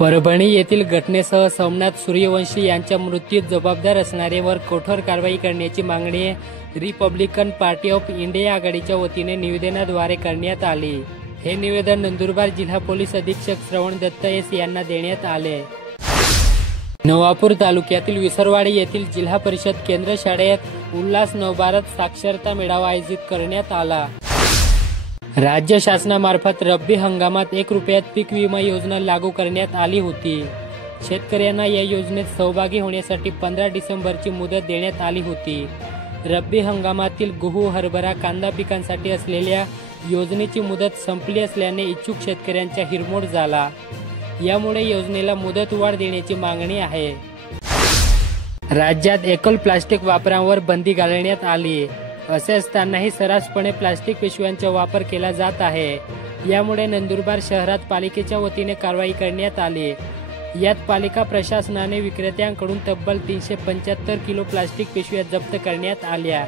परभणी येथील घटनेसह सोमनाथ सूर्यवंशी यांच्या मृत्यूत जबाबदार असणाऱ्यांवर कठोर कारवाई करण्याची मागणी रिपब्लिकन पार्टी ऑफ इंडिया आघाडीच्या वतीने निवेदनाद्वारे करण्यात आली। हे निवेदन नंदुरबार जिल्हा पोलीस अधीक्षक श्रवण दत्त एस यांना देण्यात आले। नवापूर तालुक्यातील विसरवाडी येथील जिल्हा परिषद केंद्र शाळेत उल्हास नवभारत साक्षरता मेळावा आयोजित करण्यात आला। राज्य शासनामार्फत रब्बी हंगामात 1 रुपयात पीक विमा योजना लागू करण्यात आली होती। शेतकऱ्यांना या योजनेत सहभागी होण्यासाठी 15 डिसेंबरची मुदत देण्यात आली होती। रब्बी हंगामातील गहू, हरभरा, कांदा पिकांसाठी असलेल्या योजनेची मुदत संपली असल्याने इच्छुक शेतकऱ्यांचा हिरमोड झाला। यामुळे योजनेला मुदतवाढ देण्याची मागणी आहे। राज्यात एकल प्लास्टिक वापरावर बंदी घालण्यात आली। असे असतानाही सर्रासपणे प्लास्टिक पिशव्यांचा वापर केला जात आहे। यामुळे नंदुरबार शहरात पालिकेच्या वतीने कारवाई करण्यात आली। यात पालिका प्रशासनाने विक्रेत्यांकडून तब्बल 375 किलो प्लास्टिक पिशव्या जप्त करण्यात आल्या।